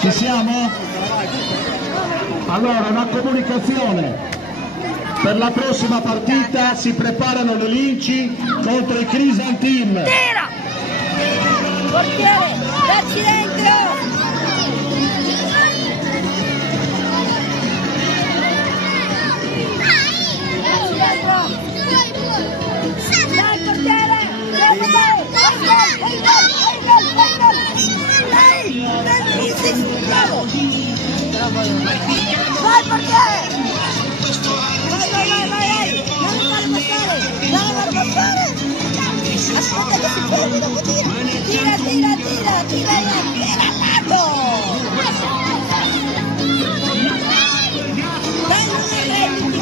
Ci siamo? Allora, una comunicazione. Per la prossima partita si preparano le linci contro il Crisantim. Tira! Portiere, dacci dentro! Dai portiere! Vai portiere! Vai! Non fare passare! Aspetta che si fermi, dopo tira! Tira al lato! Dai, non arrenditi!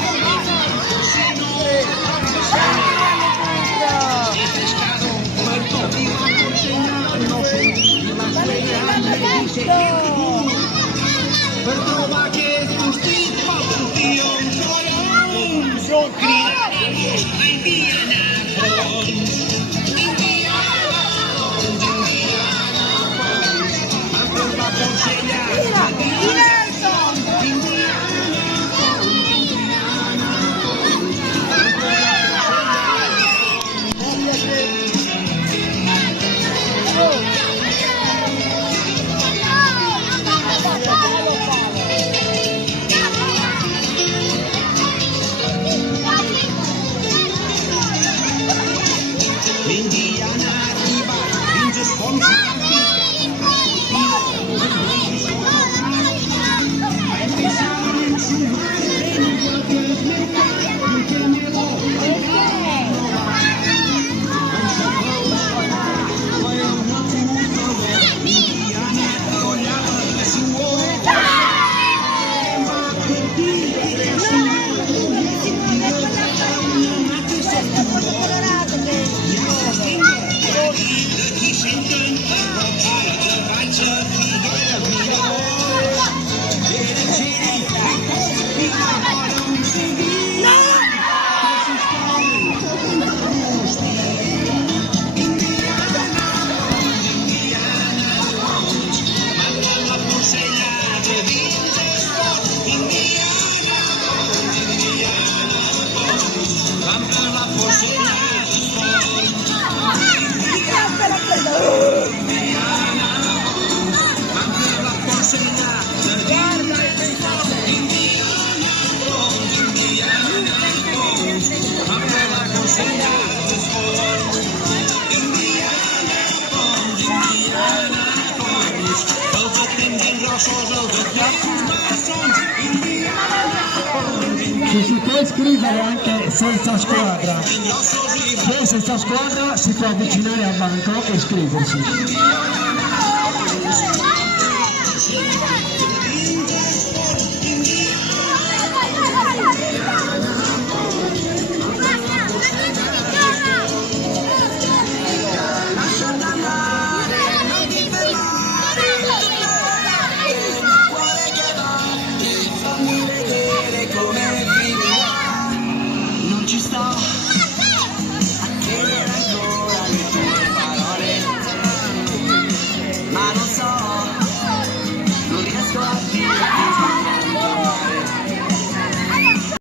Ci si può iscrivere anche senza squadra. Se senza squadra si può avvicinare al banco e iscriversi.